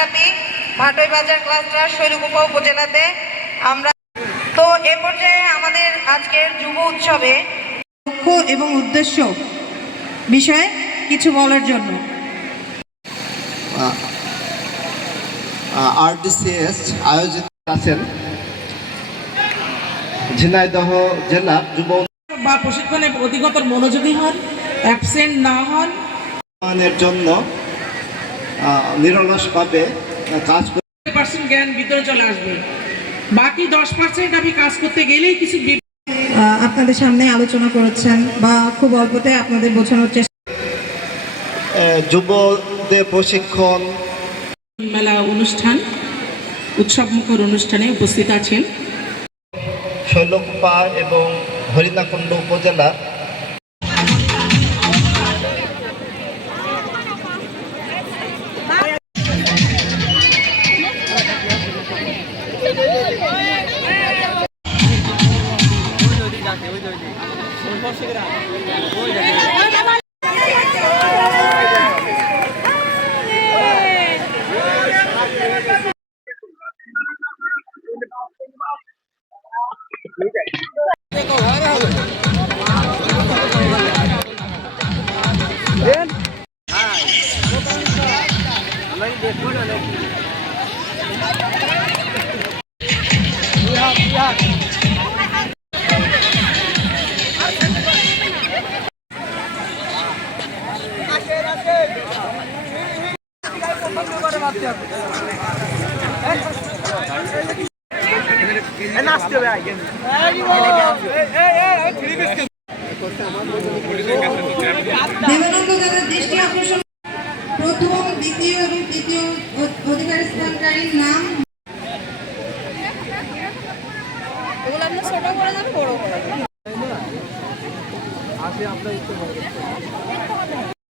ব্যাপী ভাটই বাজার ক্লাস্টার শৈলকুপা উপজেলাতে আমরা তো এ পর্যায়ে আমাদের আজকের যুব উৎসবে লক্ষ্য এবং উদ্দেশ্য বিষয়ে কিছু বলার জন্য আরডিসিএস আয়োজিত আছেন ঝিনাইদহ জেলা যুব বা প্রশিক্ষণে অধিকতর মনোযোগী হন, অ্যাবসেন্ট না হন, উন্নয়নের জন্য নিরলসভাবে কাজ করে 10% জ্ঞান ভিতরে চলে আসবে, বাকি 10% আমি কাজ করতে গেলেই কিছু আপনাদের সামনে আলোচনা করেছেন বা খুব অল্পতে আপনাদের বোঝানোর চেষ্টা যুবদের প্রশিক্ষণ মেলা অনুষ্ঠান উৎসবমুখর অনুষ্ঠানে উপস্থিত আছেন শৈলকুপা এবং হরিণাকুণ্ড উপজেলার দেবানন্দ দৃষ্টি আকর্ষণ প্রথম দ্বিতীয় এবং তৃতীয় অধিকার স্থানকারীর নাম ওগুলো আমরা ছোট করে দেবো বড় করে